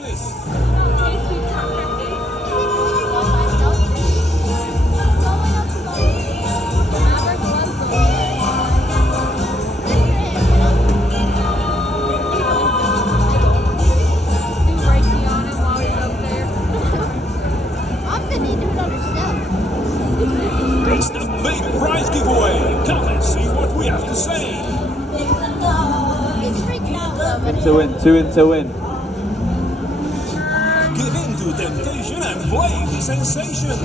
assist. It's the big prize giveaway. Come and see what we have to say. To win, two in to win. Give in to temptation and play the sensation.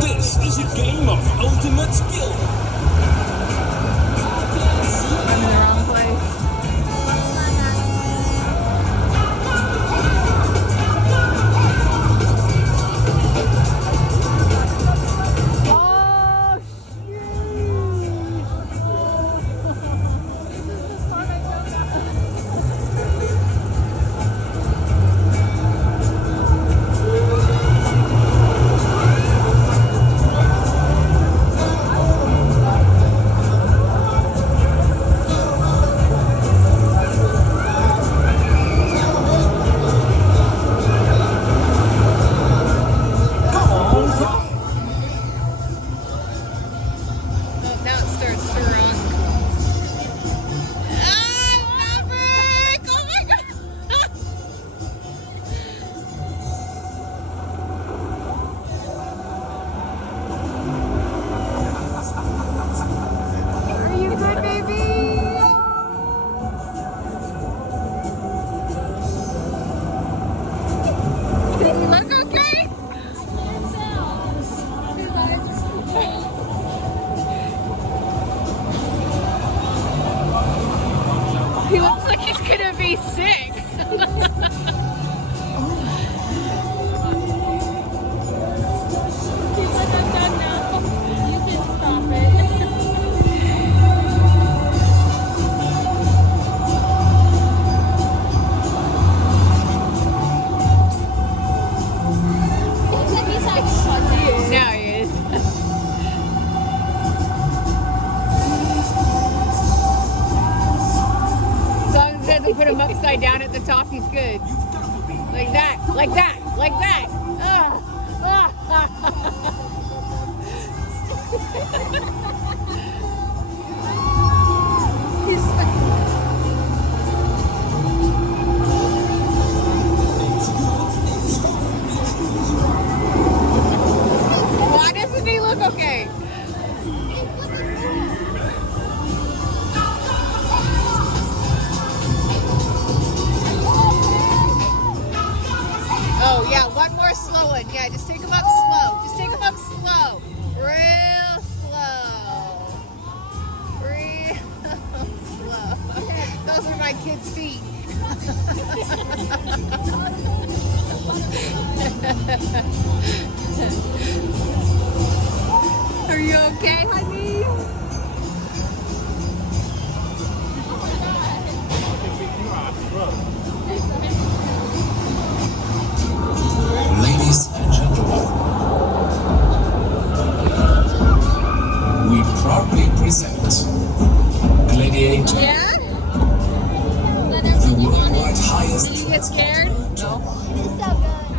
This is a game of ultimate skill. I'm in the wrong place. Now it starts to run. Ah, Maverick! Oh my god! Are you good, baby? Look okay? He looks like he's gonna be sick. Now he is. As long as it doesn't put him upside down at the top, he's good. Like that, like that, like that. Why doesn't he look okay? Oh yeah, one more slow one. Yeah, just take him up slow. Just take him up slow. Real slow. Real slow. Those are my kids' feet. Are you okay, honey? Ladies and gentlemen, we proudly present Gladiator, Yeah? the worldwide highest. Did you get scared? No. It's so good.